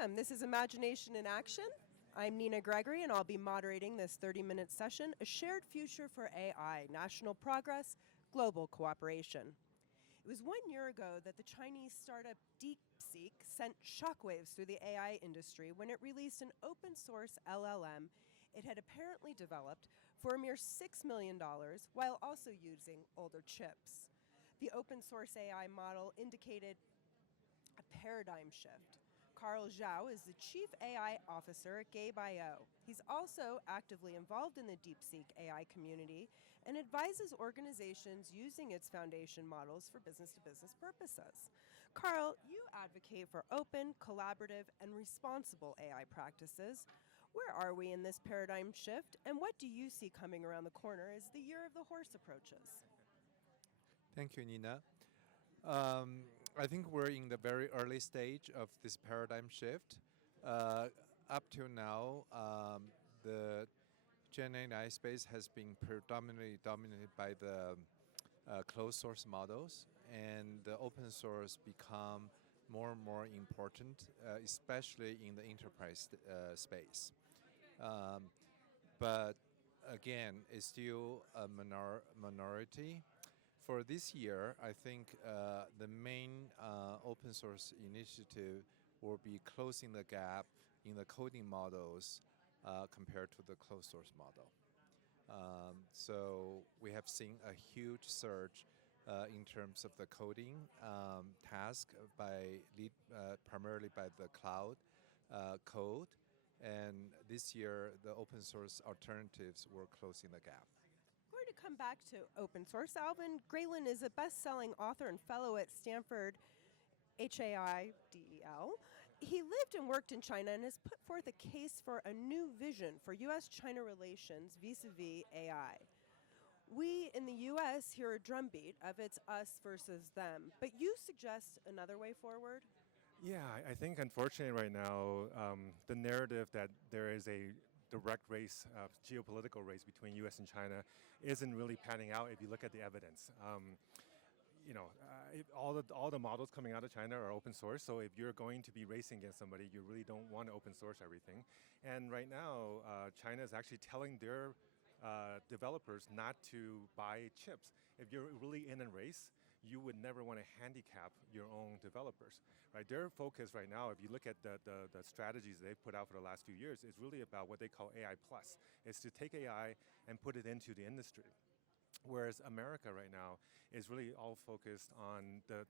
Welcome. This is Imagination in Action. I'm Nina Gregory, and I'll be moderating this 30-minute session, A Shared Future for AI, National Progress, Global Cooperation. It was 1 year ago that the Chinese startup DeepSeek sent shockwaves through the AI industry when it released an open-source LLM it had apparently developed for a mere $6 million while also using older chips. The open-source AI model indicated a paradigm shift. Carl Zhao is the Chief AI Officer at Gabe.io. He's also actively involved in the DeepSeek AI community and advises organizations using its foundation models for business-to-business purposes. Carl, you advocate for open, collaborative, and responsible AI practices. Where are we in this paradigm shift, and what do you see coming around the corner as the year of the horse approaches? Thank you, Nina. I think we're in the very early stage of this paradigm shift. Up till now, the Gen AI space has been predominantly dominated by the closed source models, and the open source become more and more important, especially in the enterprise space. But again, it's still a minority. For this year, I think the main open source initiative will be closing the gap in the coding models compared to the closed source model. So we have seen a huge surge in terms of the coding task primarily by the cloud code. And this year, the open source alternatives were closing the gap. We're going to come back to open source. Alvin Graylin is a best-selling author and fellow at Stanford HAIDEL. He lived and worked in China and has put forth a case for a new vision for U.S.-China relations vis-a-vis AI. We in the U.S. hear a drumbeat of it's us versus them, but you suggest another way forward? Yeah, I think unfortunately right now, the narrative that there is a direct race, geopolitical race between U.S. and China isn't really panning out if you look at the evidence. All the models coming out of China are open source, so if you're going to be racing against somebody, you really don't want to open source everything. And right now, China is actually telling their developers not to buy chips. If you're really in a race, you would never want to handicap your own developers, right? Their focus right now, if you look at the strategies they've put out for the last few years, is really about what they call AI plus. It's to take AI and put it into the industry. Whereas America right now is really all focused on the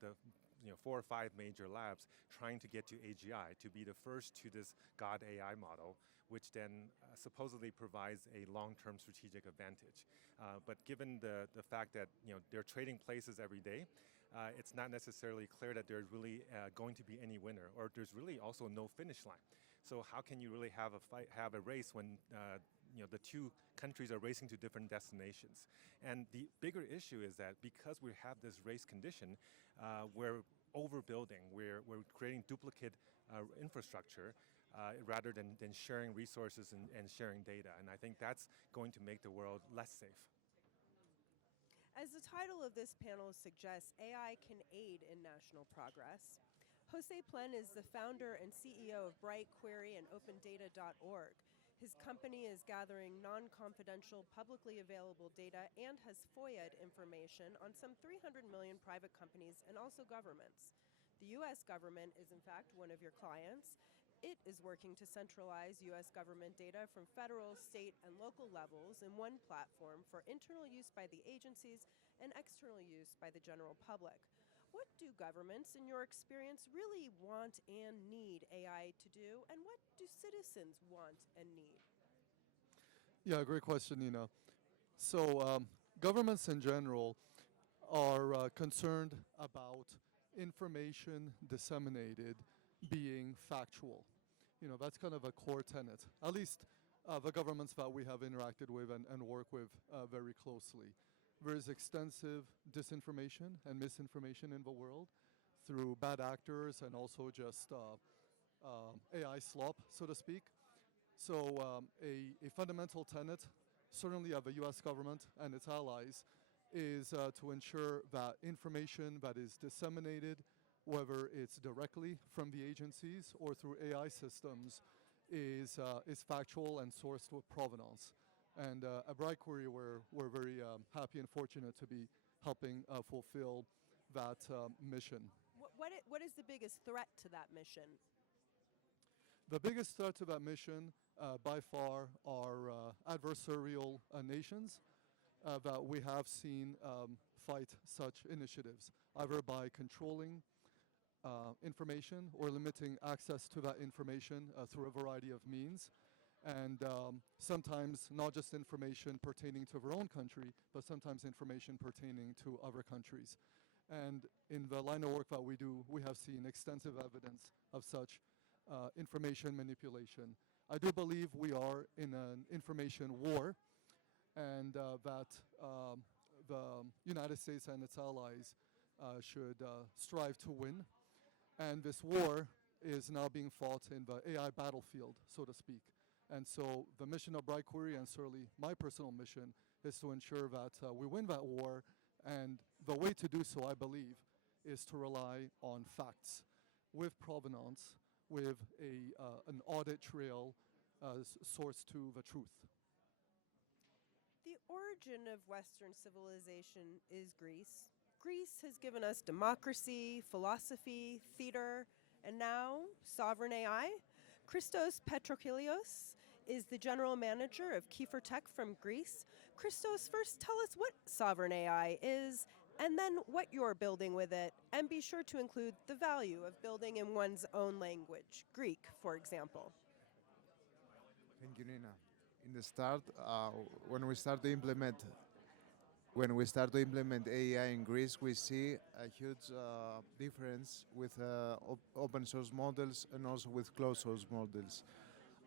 4 or 5 major labs trying to get to AGI, to be the first to this God AI model, which then supposedly provides a long-term strategic advantage. But given the fact that they're trading places every day, it's not necessarily clear that there's really going to be any winner, or there's really also no finish line. So how can you really have a race when the two countries are racing to different destinations? And the bigger issue is that because we have this race condition, we're overbuilding, we're creating duplicate infrastructure rather than sharing resources and sharing data. And I think that's going to make the world less safe. As the title of this panel suggests, AI can aid in national progress. Jose Plen is the founder and CEO of BrightQuery and OpenData.org. His company is gathering non-confidential, publicly available data and has FOIA'd information on some 300 million private companies and also governments. The U.S. government is, in fact, one of your clients. It is working to centralize U.S. government data from federal, state, and local levels in one platform for internal use by the agencies and external use by the general public. What do governments, in your experience, really want and need AI to do, and what do citizens want and need? Yeah, great question, Nina. So governments in general are concerned about information disseminated being factual. That's kind of a core tenet, at least the governments that we have interacted with and work with very closely. There is extensive disinformation and misinformation in the world through bad actors and also just AI slop, so to speak. So a fundamental tenet, certainly of the US government and its allies, is to ensure that information that is disseminated whether it's directly from the agencies or through AI systems, is factual and sourced with provenance. And at BrightQuery, we're very happy and fortunate to be helping fulfill that mission. What is the biggest threat to that mission? The biggest threat to that mission, by far, are adversarial nations that we have seen fight such initiatives, either by controlling information or limiting access to that information through a variety of means. And sometimes not just information pertaining to their own country, but sometimes information pertaining to other countries. And in the line of work that we do, we have seen extensive evidence of such information manipulation. I do believe we are in an information war, and that the United States and its allies should strive to win. And this war is now being fought in the AI battlefield, so to speak. And so the mission of BrightQuery, and certainly my personal mission, is to ensure that we win that war. And the way to do so, I believe, is to rely on facts with provenance, with an audit trail sourced to the truth. The origin of Western civilization is Greece. Greece has given us democracy, philosophy, theater, and now sovereign AI. Christos Petrokilios is the general manager of Kiefer Tech from Greece. Christos, first tell us what sovereign AI is, and then what you're building with it, and be sure to include the value of building in one's own language, Greek, for example. Thank you, Nina. In the start, when we start to implement AI in Greece, we see a huge difference with open source models and also with closed source models.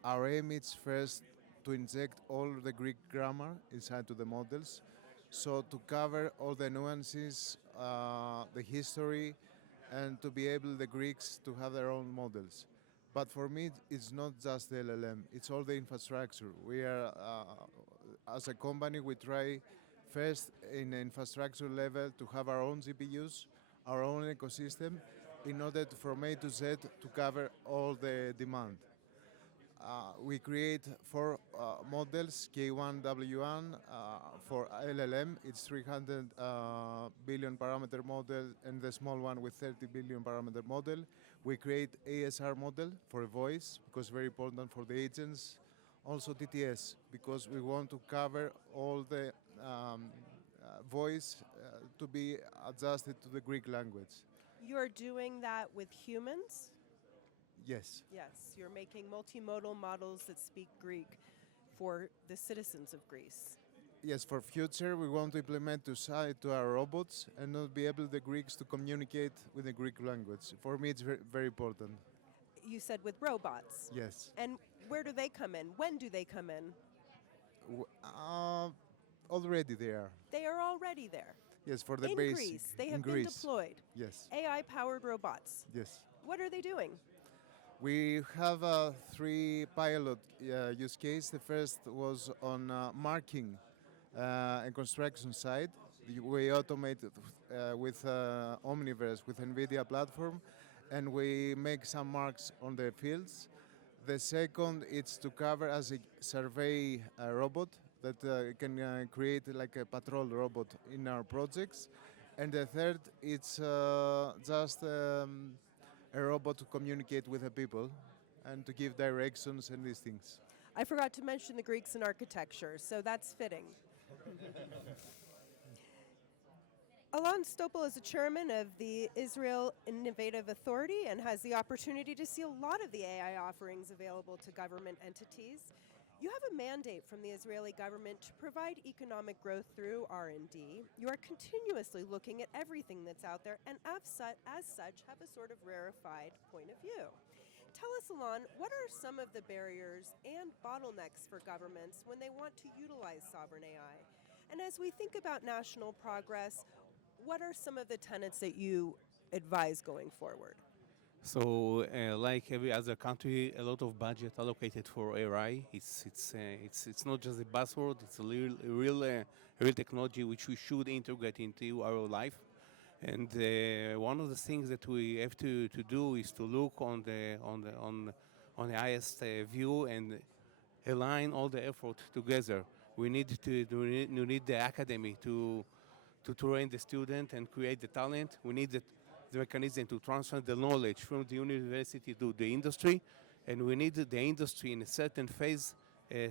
Our aim is first to inject all the Greek grammar inside to the models, so to cover all the nuances, the history, and to be able the Greeks to have their own models. But for me, it's not just the LLM, it's all the infrastructure. We are, as a company, we try first in the infrastructure level to have our own GPUs, our own ecosystem, in order to, from A to Z to cover all the demand. We create 4 models, K1, W1, for LLM, it's 300 billion parameter model, and the small one with 30 billion parameter model. We create ASR model for voice, because very important for the agents. Also TTS, because we want to cover all the voice to be adjusted to the Greek language. You're doing that with humans? Yes. Yes, you're making multimodal models that speak Greek for the citizens of Greece. Yes, for future we want to implement to our robots and not be able the Greeks to communicate with the Greek language. For me, it's very, very important. You said with robots. Yes. And where do they come in? When do they come in? Already they are. They are already there. Yes, for the in base. Greece, they have in been Greece. deployed. Yes. AI-powered robots. Yes. What are they doing? We have 3 pilot use cases. The first was on marking and construction side. We automated with Omniverse, with NVIDIA platform, and we make some marks on the fields. The second is to cover as a survey robot that can create like a patrol robot in our projects. And the third, it's just a robot to communicate with the people and to give directions and these things. I forgot to mention the Greeks in architecture, so that's fitting. Alon Stopel is the chairman of the Israel Innovative Authority and has the opportunity to see a lot of the AI offerings available to government entities. You have a mandate from the Israeli government to provide economic growth through R&D. You are continuously looking at everything that's out there and as such have a sort of rarefied point of view. Tell us, Alon, what are some of the barriers and bottlenecks for governments when they want to utilize sovereign AI? And as we think about national progress, what are some of the tenets that you advise going forward? So, like every other country, a lot of budget allocated for AI. It's not just a buzzword. It's a real technology which we should integrate into our life. And one of the things that we have to do is to look on the highest view and align all the effort together. We need the academy to train the student and create the talent. We need the mechanism to transfer the knowledge from the university to the industry, and we need the industry in a certain phase,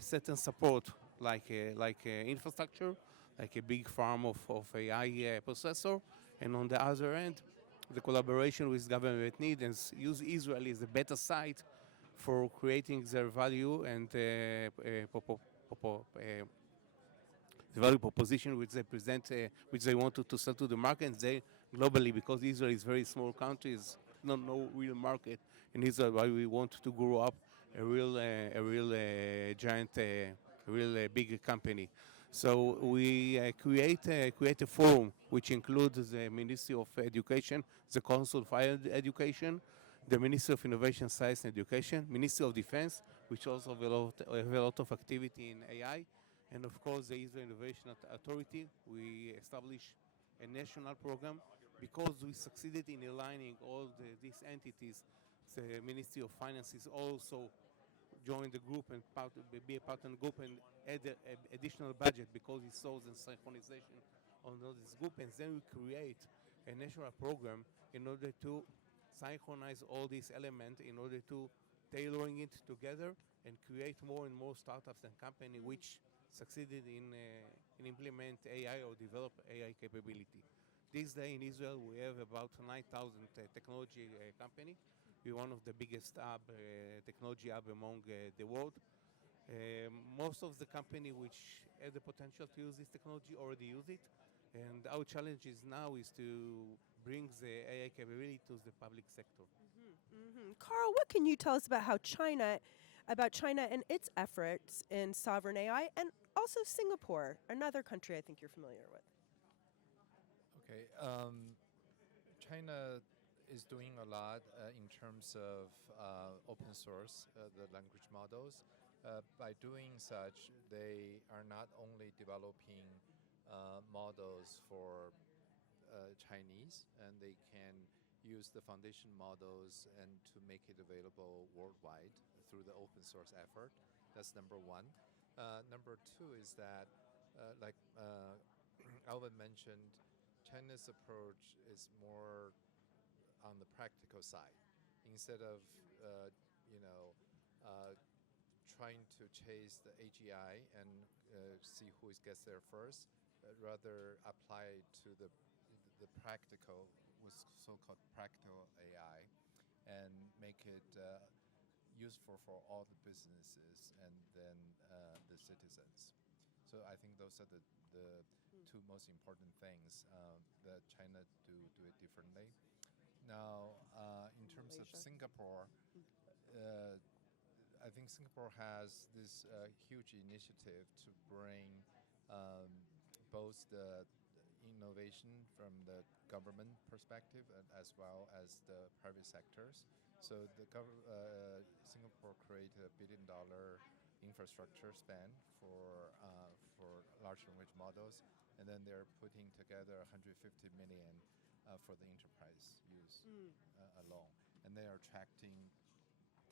certain support like infrastructure, like a big farm of AI processor, and on the other end, the collaboration with government need and use Israel as a better site for creating their value and the value proposition which they present, which they want to sell to the market. And they globally, because Israel is a very small country, is not no real market in Israel. Why we want to grow up a real giant, real big company. So we create a forum which includes the Ministry of Education, the Council of Higher Education, the Ministry of Innovation, Science and Education, Ministry of Defense, which also have a lot of activity in AI, and of course the Israel Innovation Authority. We established a national program because we succeeded in aligning all these entities. The Ministry of Finance is also join the group and be a partner group and add additional budget because it shows the synchronization on all this group, and then we create a national program in order to synchronize all these elements in order to tailoring it together and create more and more startups and company which succeeded in implement AI or develop AI capability. This day in Israel we have about 9,000 technology company. We're one of the biggest technology hub among the world. Most of the company which have the potential to use this technology already use it, and our challenge is now is to bring the AI capability to the public sector. Carl, what can you tell us about China and its efforts in sovereign AI, and also Singapore, another country I think you're familiar with? Okay. China is doing a lot in terms of open source, the language models. By doing such, they are not only developing models for Chinese, and they can use the foundation models and to make it available worldwide through the open source effort. That's number one. Number two is that, like Alvin mentioned, China's approach is more on the practical side. Instead of you know uh, trying to chase the AGI and see who gets there first, rather apply to the practical, with so-called practical AI, and make it useful for all the businesses and then the citizens. So I think those are the two most important things that China do it differently. Now, in terms of Malaysia. Singapore, uh, I think Singapore has this huge initiative to bring um, both the innovation from the government perspective and as well as the private sectors. So Singapore created $1 billion infrastructure spend for large language models, and then they're putting together 150 million for the enterprise use alone, and they are attracting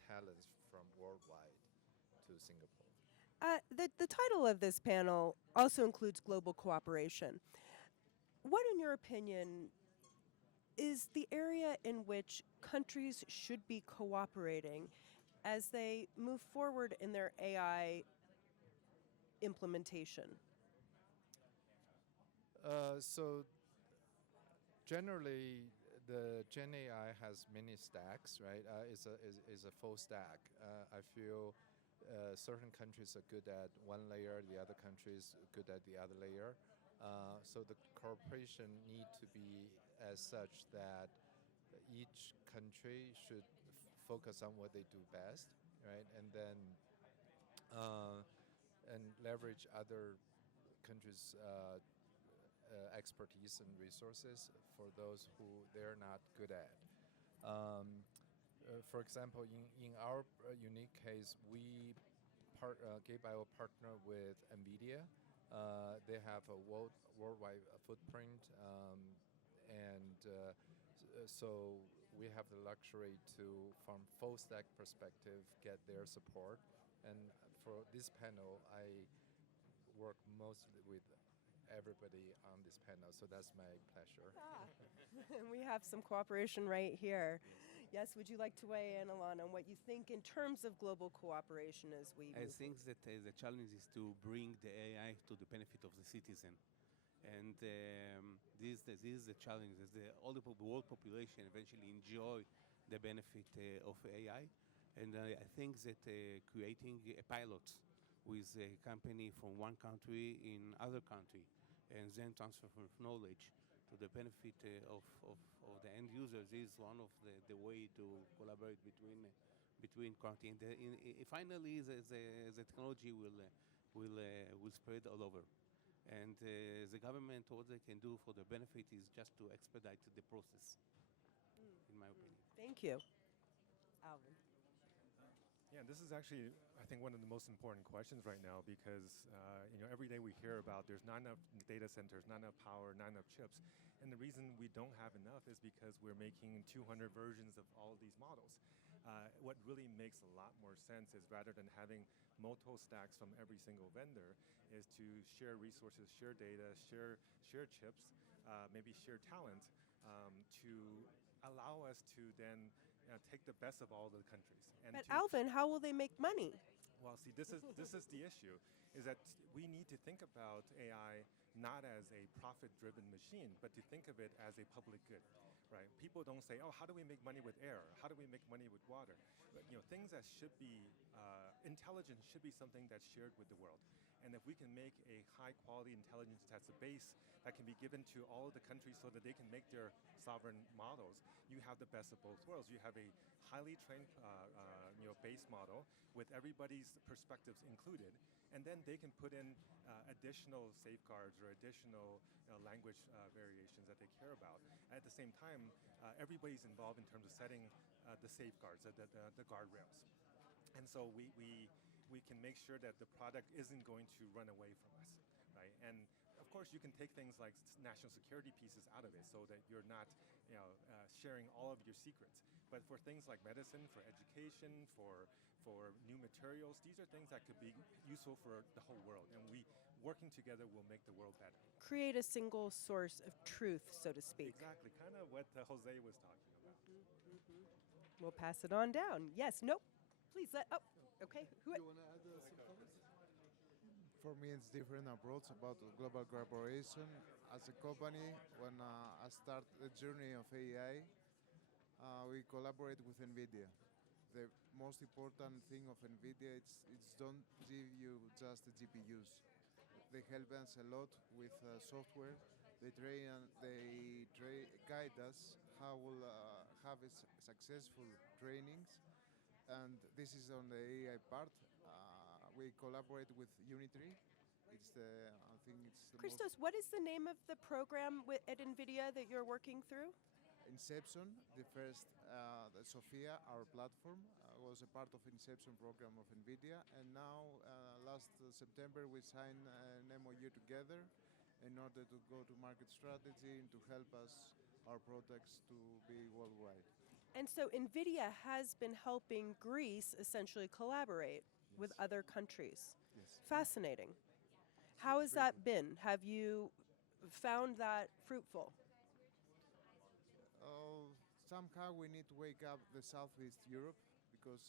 talents from worldwide to Singapore. The title of this panel also includes global cooperation. What, in your opinion, is the area in which countries should be cooperating as they move forward in their AI implementation? So generally, the Gen AI has many stacks, right? Is a full stack. I feel certain countries are good at one layer, the other countries are good at the other layer. So the cooperation need to be as such that each country should focus on what they do best, right? And then uh, and leverage other countries' expertise and resources for those who they're not good at. For example, in our unique case, we Gate.io partner with NVIDIA. They have a worldwide footprint, and so we have the luxury to, from full stack perspective, get their support. And for this panel, I work mostly with everybody on this panel, so that's my pleasure. We have some cooperation right here. Yes, would you like to weigh in, Alon, on what you think in terms of global cooperation as we I move think that the challenge is to bring the AI to the benefit of the citizen. And this is the challenge, is all the world population eventually enjoy the benefit of AI. And I think that creating a pilot with a company from one country in other country and then transfer of knowledge to the benefit of the end users is one of the way to collaborate between countries. And finally, the technology will spread all over. And the government, what they can do for the benefit is just to expedite the process, in my opinion. Thank you. Alvin. Yeah, this is actually, I think, one of the most important questions right now because every day we hear about there's not enough data centers, not enough power, not enough chips. And the reason we don't have enough is because we're making 200 versions of all of these models. What really makes a lot more sense is rather than having multiple stacks from every single vendor is to share resources, share data, share chips, maybe share talent to allow us to then take the best of all the countries. And But to Alvin, how will they make money? well, see, this is the issue, is that we need to think about AI not as a profit-driven machine, but to think of it as a public good, right? People don't say, oh, how do we make money with air? How do we make money with water? But things that should be intelligence should be something that's shared with the world. And if we can make a high-quality intelligence that's a base that can be given to all of the countries so that they can make their sovereign models, you have the best of both worlds. You have a highly trained base model with everybody's perspectives included, and then they can put in additional safeguards or additional language variations that they care about. At the same time, everybody's involved in terms of setting the safeguards, the guardrails. And so we can make sure that the product isn't going to run away from us, right? And of course, you can take things like national security pieces out of it so that you're not sharing all of your secrets. But for things like medicine, for education, for new materials, these are things that could be useful for the whole world. And working together will make the world better. Create a single source of truth, so to speak. Exactly, kind of what Jose was talking about. We'll pass it on down. Yes, nope. Please okay. Who? You want to add some comments? For me, it's different approach about global cooperation. As a company, when I start the journey of AI, we collaborate with NVIDIA. The most important thing of NVIDIA it's don't give you just the GPUs. They help us a lot with software. They guide us how we'll have successful trainings. And this is on the AI part. We collaborate with Unitary. I think it's the Christos, what is the name of the program at NVIDIA that you're working through? Inception, the first, the Sophia, our platform, was a part of Inception program of NVIDIA. And now, last September, we signed an MOU together in order to go to market strategy and to help us, our products to be worldwide. And so NVIDIA has been helping Greece essentially collaborate with other countries. Yes. Fascinating. How has that been? Have you found that fruitful? Somehow we need to wake up the Southeast Europe because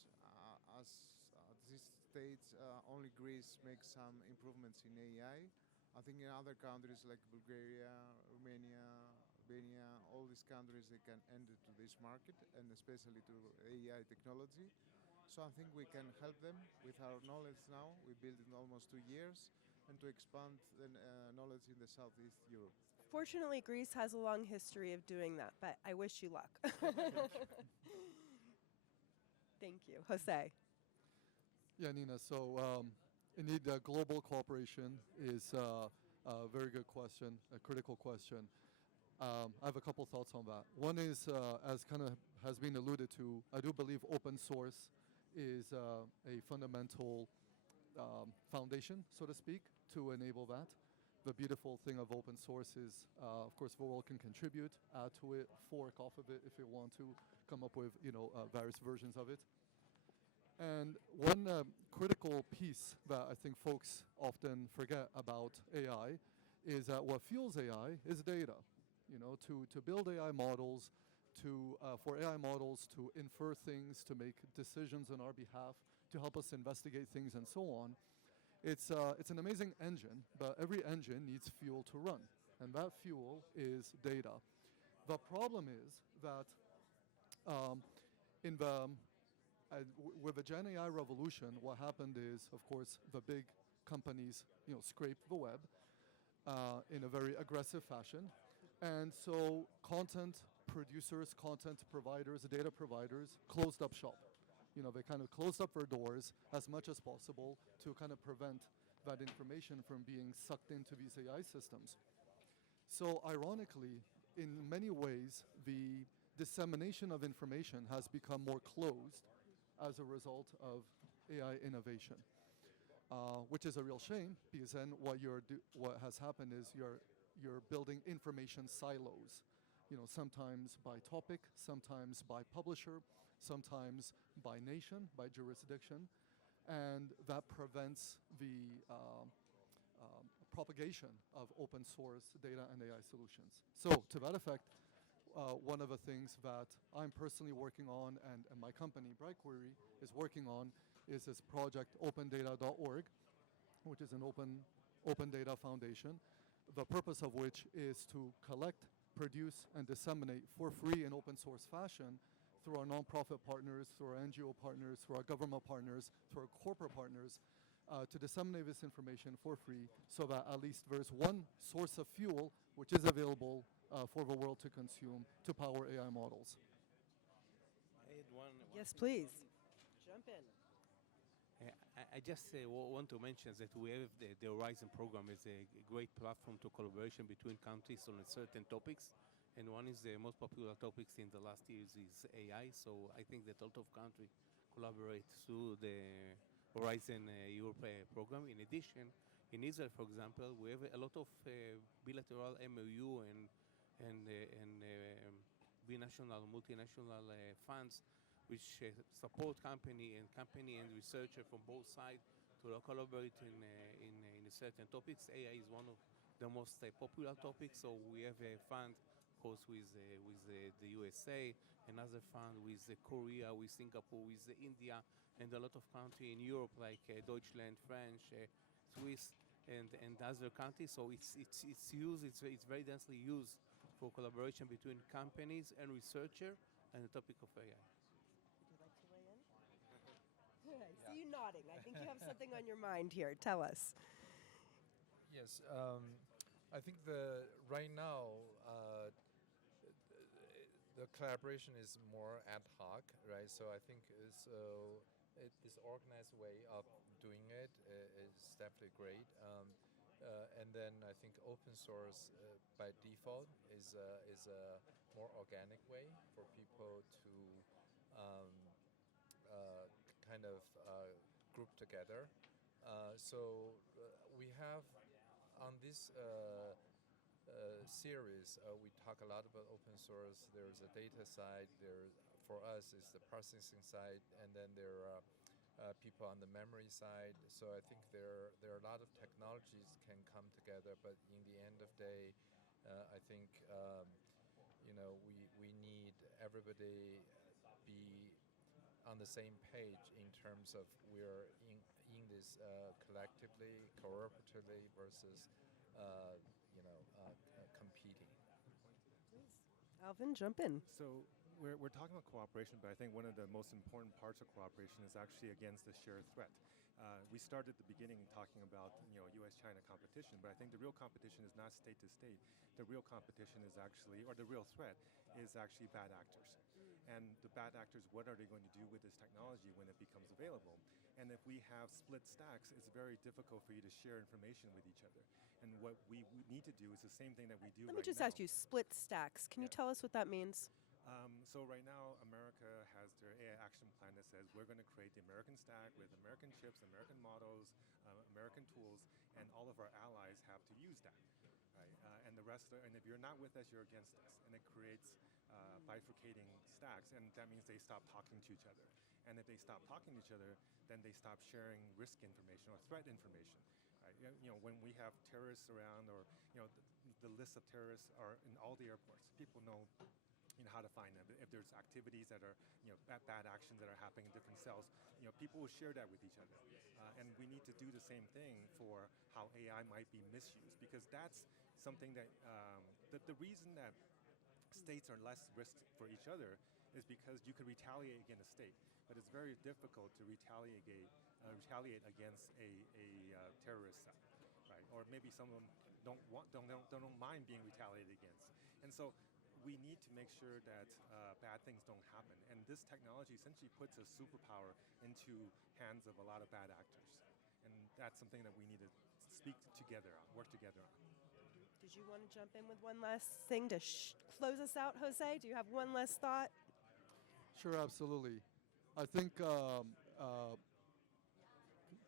as this stage, only Greece makes some improvements in AI. I think in other countries like Bulgaria, Romania, Albania, all these countries, they can enter to this market and especially to AI technology. So I think we can help them with our knowledge now. We built it in almost 2 years and to expand the knowledge in the Southeast Europe. Fortunately, Greece has a long history of doing that, but I wish you luck. Thank you. Jose. Yeah, Nina. So indeed, global cooperation is a very good question, a critical question. I have a couple thoughts on that. One is, as kind of has been alluded to, I do believe open source is a fundamental foundation, so to speak, to enable that. the beautiful thing of open source is, of course, the world can contribute, add to it, fork off of it if you want to, come up with various versions of it. And one critical piece that I think folks often forget about AI is that what fuels AI is data. To build AI models, for AI models to infer things, to make decisions on our behalf, to help us investigate things and so on. It's an amazing engine, but every engine needs fuel to run, and that fuel is data. The problem is that in the with the Gen AI revolution, what happened is, of course, the big companies, scraped the web in a very aggressive fashion, and so content producers, content providers, data providers closed up shop. They kind of closed up their doors as much as possible to kind of prevent that information from being sucked into these AI systems. So ironically, in many ways, the dissemination of information has become more closed as a result of AI innovation, which is a real shame, because then what has happened is you're building information silos, sometimes by topic, sometimes by publisher, sometimes by nation, by jurisdiction, and that prevents the propagation of open source data and AI solutions. So to that effect, one of the things that I'm personally working on and my company, BrightQuery, is working on is this project opendata.org, which is an open data foundation, the purpose of which is to collect, produce, and disseminate for free in open source fashion through our nonprofit partners, through our NGO partners, through our government partners, through our corporate partners, to disseminate this information for free so that at least there's one source of fuel which is available for the world to consume to power AI models. Yes, please. Jump in. I just want to mention that we have the Horizon program is a great platform to collaboration between countries on certain topics. And one is the most popular topics in the last years is AI. So I think that a lot of countries collaborate through the Horizon Europe program. In addition, in Israel, for example, we have a lot of bilateral MOU and binational, multinational funds which support company and researcher from both sides to collaborate in certain topics. AI is one of the most popular topics, so we have a fund, of course, with the USA, another fund with Korea, with Singapore, with India, and a lot of countries in Europe like Deutschland, French, Swiss, and other countries. So it's very densely used for collaboration between companies and researcher and the topic of AI. Would you like to weigh in? I see you nodding. I think you have something on your mind here. Tell us. Yes, I think right now the collaboration is more ad hoc, right? So I think this organized way of doing it is definitely great. And then I think open source by default is a more organic way for people to kind of group together. So we have on this series, we talk a lot about open source. There's a data side. For us, is the processing side, and then there are people on the memory side. So I think there are a lot of technologies can come together, but in the end of the day, I think we need everybody be on the same page in terms of we're in this collectively, cooperatively versus competing. Alvin, jump in. So we're talking about cooperation, but I think one of the most important parts of cooperation is actually against the shared threat. We started at the beginning talking about U.S.-China competition, but I think the real competition is not state to state. The real competition is actually, or the real threat is actually bad actors. And the bad actors, what are they going to do with this technology when it becomes available? And if we have split stacks, it's very difficult for you to share information with each other. And what we need to do is the same thing that we do right now. Let me just ask you, split stacks. Can you tell us what that means? So right now, America has their AI action plan that says we're going to create the American stack with American chips, American models, American tools, and all of our allies have to use that, right? And the rest, and if you're not with us, you're against us, and it creates bifurcating stacks, and that means they stop talking to each other. And if they stop talking to each other, then they stop sharing risk information or threat information. Right? When we have terrorists around, or the list of terrorists are in all the airports, people know how to find them. If there's activities that are, bad actions that are happening in different cells, people will share that with each other. And we need to do the same thing for how AI might be misused, because that's something that the reason that states are less risk for each other is because you could retaliate against a state, but it's very difficult to retaliate against a terrorist cell, right? Or maybe some of them don't mind being retaliated against, and so we need to make sure that bad things don't happen. And this technology essentially puts a superpower into hands of a lot of bad actors, and that's something that we need to speak together on, work together on. Did you want to jump in with one last thing to close us out, Jose? Do you have one last thought? Sure, absolutely. I think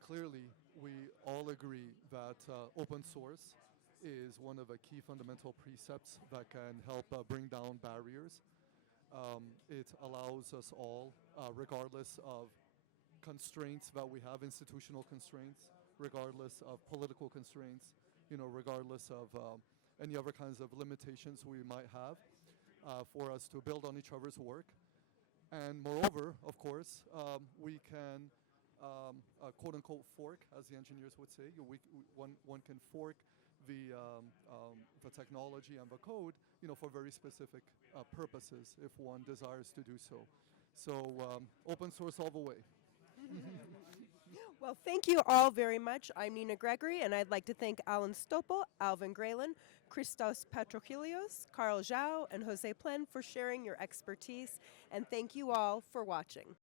clearly we all agree that open source is one of the key fundamental precepts that can help bring down barriers. It allows us all, regardless of constraints that we have, institutional constraints, regardless of political constraints, regardless of any other kinds of limitations we might have, for us to build on each other's work. And moreover, of course, we can quote unquote fork, as the engineers would say. One can fork the technology and the code, for very specific purposes if one desires to do so. So open source all the way. Well, thank you all very much. I'm Nina Gregory, and I'd like to thank Alan Stoppel, Alvin Graylin, Christos Patrokilios, Carl Zhao, and Jose Plen for sharing your expertise. And thank you all for watching.